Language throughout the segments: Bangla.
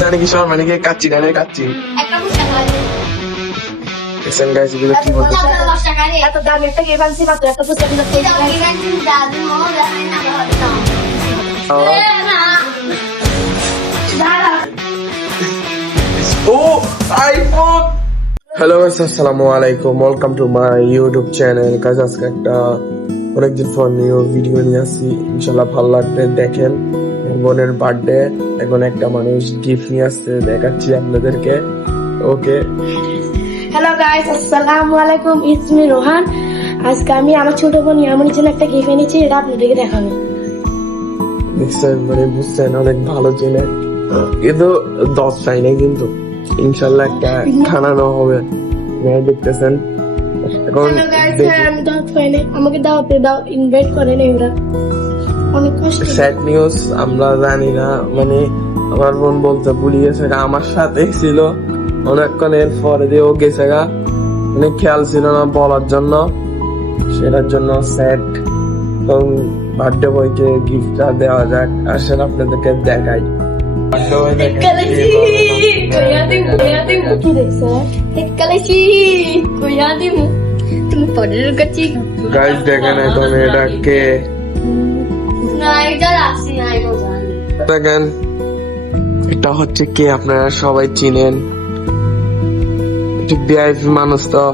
জানি কি সব মানে কি কাচ্চি ডানে কাচ্চি এসেন গাইস এগুলো কি বলতে এত দাম একটা গিয়ে বানছি মাত্র একটা পুস্তক ও আইফোন হ্যালো গাইস আসসালামু আলাইকুম welcome to my YouTube channel guys আজকে একটা অনেকদিন পর নিউ ভিডিও নিয়ে আসছি ইনশাআল্লাহ ভালো লাগবে দেখেন বোনের বার্থডে এখন একটা মানুষ গিফট নিয়ে আসছে দেখাচ্ছি আপনাদেরকে ওকে হ্যালো গাইস আসসালামু আলাইকুম ইটস মি রোহান আজকে আমি আমার ছোট বোন ইয়ামিনের জন্য একটা গিফট এনেছি এটা আপনাদেরকে দেখাবো দেখছেন মানে বুঝছেন অনেক ভালো চেনে কিন্তু 10 চাই নাই কিন্তু ইনশাল্লাহ একটা খানানো হবে দেখতেছেন এখন হ্যালো গাইস আমি দাওয়াত পাইনি আমাকে দাওয়াতে দাও ইনভাইট করে নেই ওরা অনেক কষ্ট স্যাড নিউজ আমরা জানি না মানে আমার বোন বলতে ভুলে গেছে আমার সাথে ছিল অনেকক্ষণ এর পরে দিয়ে ও গেছে গা মানে খেয়াল ছিল না বলার জন্য সেটার জন্য স্যাড এবং বার্থডে বয়কে গিফটটা দেওয়া যাক আসেন আপনাদেরকে দেখাই গাইস দেখেন এখন এটাকে দেখেন এটা হচ্ছে কে আপনারা সবাই চিনেন একটু ভিআইপি মানুষ তো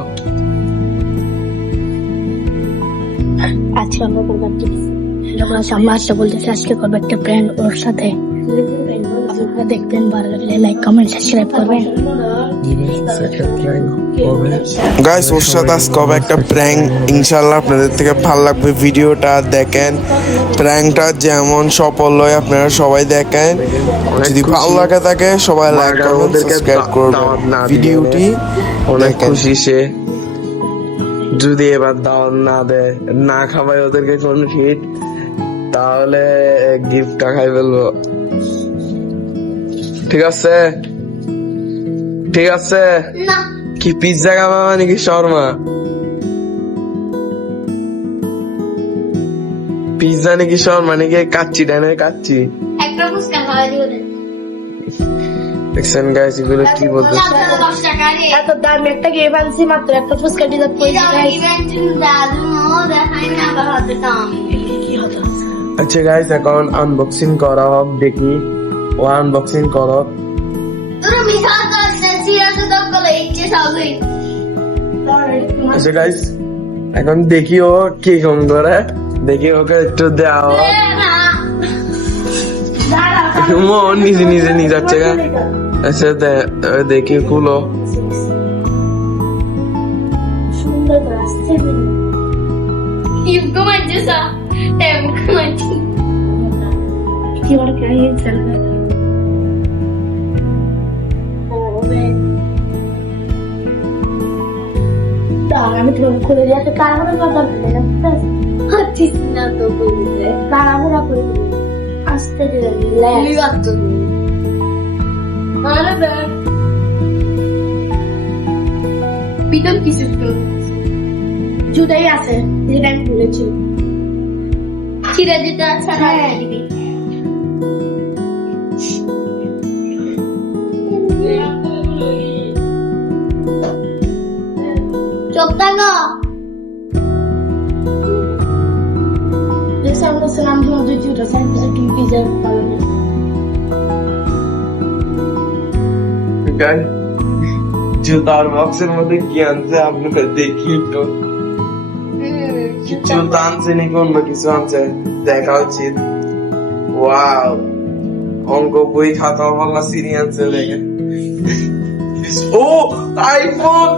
আজকে আমরা করবো আমরা আজকে বলতেছি আজকে করবো একটা প্ল্যান ওর সাথে আপনারা দেখবেন ভালো লাগলে লাইক কমেন্ট সাবস্ক্রাইব করবেন গাইস ওর সাথে আজকে হবে একটা প্র্যাঙ্ক ইনশাল্লাহ আপনাদের থেকে ভালো লাগবে ভিডিওটা দেখেন প্র্যাঙ্কটা যেমন সফল হয় আপনারা সবাই দেখেন যদি ভালো লাগে থাকে সবাই লাইক করবেন সাবস্ক্রাইব করবেন ভিডিওটি অনেক খুশি সে যদি এবার দাওয়াত না দেয় না খাওয়াই ওদেরকে কোন হিট তাহলে গিফটটা খাই ফেলবো ঠিক আছে ঠিক আছে কি পিজ্জা খাওয়া নাকি শর্মা পিজ্জা নাকি শর্মা নাকি কাচ্চি ডানে কাচ্চি দেখছেন গাইস এগুলো কি বলতেছে এত দাম একটা গিয়ে বানছি মাত্র একটা ফুচকা দিতে আচ্ছা গাইস এখন আনবক্সিং করা হোক দেখি ও আনবক্সিং করো আচ্ছা গাইস এখন দেখি ও কি কম করে দেখি ওকে একটু দেওয়া নিজে নিজে নিয়ে যাচ্ছে গা আচ্ছা দেখি খুলো আমি তোমাকে খুলে দিয়ে একটা কারামুড়া কথা বলে কারামুড়া করে আসতে পিতম কিছু জুতাই আছে যেটা আমি বলেছি চিরা জুতা ছাড়া দিবি চোখ টাঙা সামনে সালাম দিয়ে দুই জুতা সাইড কি পিজা পাবে গাইস জুতার বক্সের মধ্যে কি আনছে আপনাকে দেখি একটু জুতা আনছে নাকি অন্য কিছু আনছে দেখা উচিত ওয়াও অঙ্ক বই খাতা পাল্লা সিরি আনছে দেখে ও আইফোন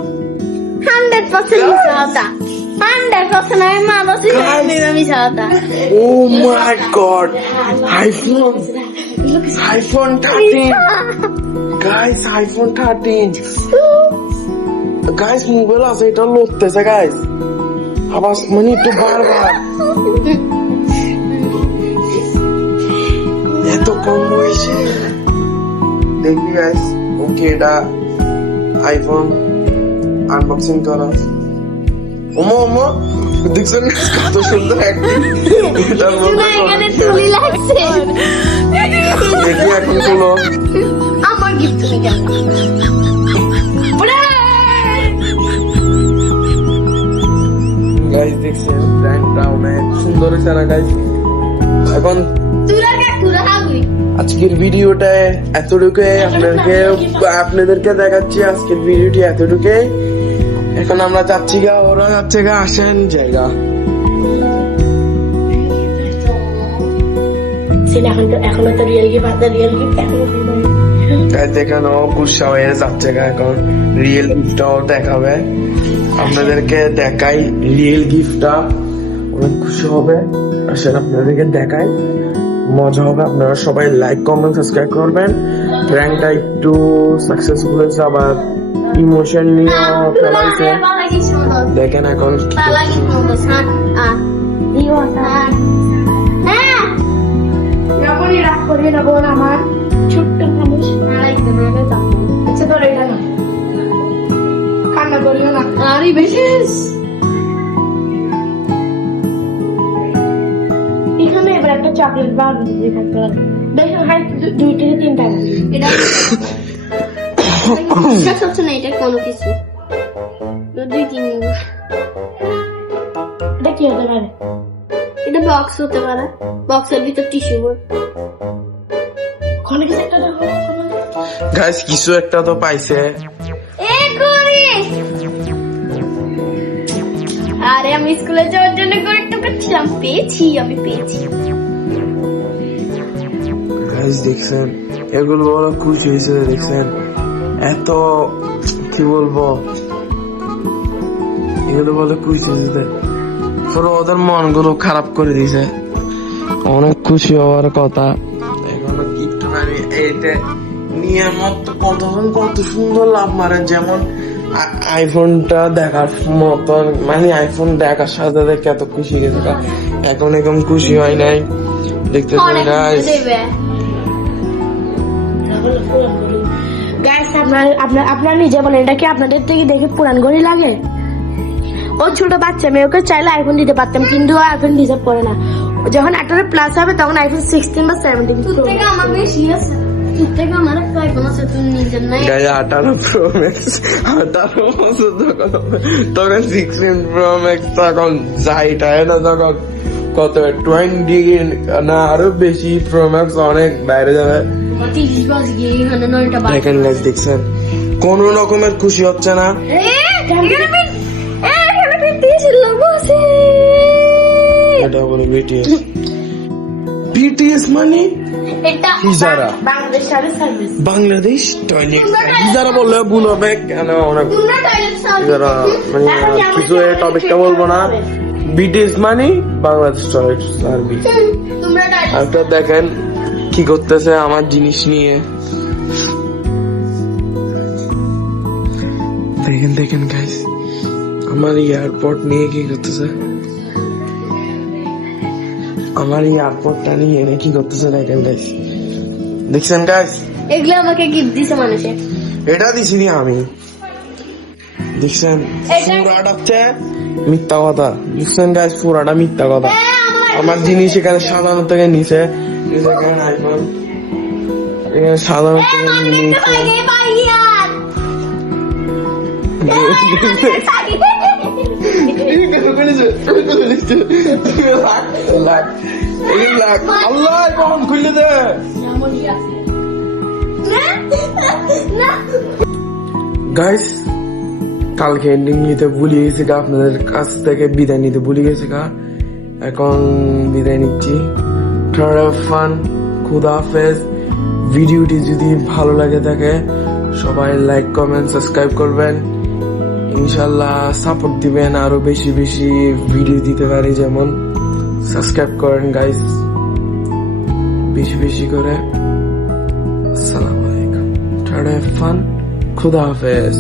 100% মিশাতা 100% আমি মানছি মিশাতা Oh my god! iPhone 13! Guys, iPhone 13! Guys, mobile আছে এটা লড়তেছে guys. আবার মানে একটু বারবার এত কম বয়সে দেখি guys ওকে এটা আইফোন আনবক্সিং করা ওমো দেখছেন কত সুন্দর acting? এটার মধ্যে না, এখানে তুলি লাগছে। দেখি এখন তুলো। আমার গিফট তুমি কেন? গাইস দেখছেন প্র্যাঙ্কটা অনেক সুন্দর হয়েছে না গাইস? এখন আজকের ভিডিওটা এতটুকুই, আপনাদেরকে দেখাচ্ছি আজকের ভিডিওটি এতটুকুই। এখন আমরা যাচ্ছি গা, ওরা যাচ্ছে গা, আসেন জায়গা। এখনো তো রিয়েল গিফট আছে, রিয়েল গিফট এখনো গাইস দেখেন ও গুসা হয়ে যাচ্ছে গা, এখন রিয়েল গিফটটাও দেখাবে আপনাদেরকে। দেখাই রিয়েল গিফটটা, অনেক খুশি হবে। আসেন আপনাদেরকে দেখাই, মজা হবে। আপনারা সবাই লাইক কমেন্ট সাবস্ক্রাইব করবেন। প্র্যাঙ্কটা একটু সাকসেসফুল হয়েছে, আবার ইমোশন নিয়ে ফেলাইছে। দেখেন এখন কি রাগ করবে না বোন আমার, ছোট্ট মানুষ। আচ্ছা তোর এটা না, কান্না করিও না। আরে বেশিস এখানে এবার একটা চকলেট বার দিতে থাকতে হবে। দেখো হাই 2 থেকে 3 টাকা। এটা বিশ্বাস হচ্ছে না, এটা কোনো কিছু 2-3। এটা কি হতে পারে? এটা বক্স হতে পারে, বক্সের ভিতর টিস্যু বোর্ড। কোনে কিছু একটা দেখো গাইস, কিছু একটা তো পাইছে। আরে আমি স্কুলে যাওয়ার জন্য করে একটু করছিলাম, পেয়েছি, আমি পেয়েছি। গাইস দেখছেন এগুলো বড় খুশি হয়েছে, দেখছেন এত কি বলবো, এগুলো বলে খুশি হয়েছে, পুরো ওদের মন গুলো খারাপ করে দিয়েছে। অনেক খুশি হওয়ার কথা। এগুলো গিফট মানে এইটা নিয়ে মত কতক্ষণ কত সুন্দর লাভ মারে। যেমন আইফোনটা দেখার মতন, মানে আইফোন দেখার সাথে দেখে এত খুশি গেছে, এখন এখন খুশি হয় নাই। দেখতে গাইস, গাইস আপনার নিজে বলেন, এটা কি আপনাদের থেকে দেখে পুরান ঘড়ি লাগে? ও ছোট বাচ্চা মেয়ে, ওকে চাইলে আইফোন দিতে পারতাম, কিন্তু ও আইফোন ডিজার্ভ করে না। যখন 18 প্লাস হবে তখন আইফোন 16 বা 17। তোর থেকে আমার বেশি আছে, তোর থেকে আমার একটা আইফোন আছে, তুই নিজের নাই। গায়ে 18 প্রো ম্যাক্স, 18 বছর তখন 16 প্রো ম্যাক্স, তখন যাইটা না, তখন কত 20 না আরো বেশি প্রো ম্যাক্স, অনেক বাইরে যাবে। 30 বছর গিয়ে এখানে 9টা বাজে। দেখেন গাইস, দেখছেন কোন রকমের খুশি হচ্ছে না। এটা বলে বিটিএস। বিটিএস মানে এটা ইজারা, বাংলাদেশ সার্ভিস। বাংলাদেশ টয়লেট ইজারা বললে ভুল হবে কেন? অনেক তোমরা টয়লেট সার্ভিস ইজারা মানে কিছু এই টপিকটা বলবো না। বিটিএস মানে বাংলাদেশ টয়লেট সার্ভিস। তোমরা টয়লেট আপনারা দেখেন কি করতেছে আমার জিনিস নিয়ে। দেখেন দেখেন গাইস, আমার এয়ারপোর্ট নিয়ে কি করতেছে, আমার এয়ারপোর্টটা নিয়ে এনে কি করতেছে দেখেন গাইস। দেখছেন গাইস, এগুলো আমাকে গিফট দিছে মানুষে। এটা দিছিনি আমি। দেখছেন পুরাটা হচ্ছে মিথ্যা কথা। দেখছেন গাইস, পুরাটা মিথ্যা কথা। আমার জিনিস এখানে সাধারণ থেকে নিচে, এখানে আইফোন এখানে সাধারণ থেকে নিচে। আল্লাহ কখন খুললে দে গাইস। কালকে এন্ডিং নিতে ভুলে গেছি গা, আপনাদের কাছ থেকে বিদায় নিতে ভুলে গেছি গা। এখন বিদায় নিচ্ছি। ফান, খুদা হাফেজ। ভিডিওটি যদি ভালো লাগে থাকে সবাই লাইক কমেন্ট সাবস্ক্রাইব করবেন। ইনশাল্লাহ সাপোর্ট দিবেন, আরো বেশি বেশি ভিডিও দিতে পারি। যেমন সাবস্ক্রাইব করেন গাইস বেশি বেশি করে। আসসালামু আলাইকুম। ফান, খুদা হাফেজ।